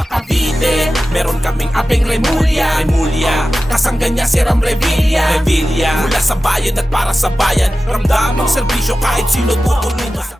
sa Cavite, meron kaming Abeng Remulla, kasanggan niya si Ram Revilla. Mula sa bayan at para sa bayan, ramdam ang serbisyo kahit sino tutulungan.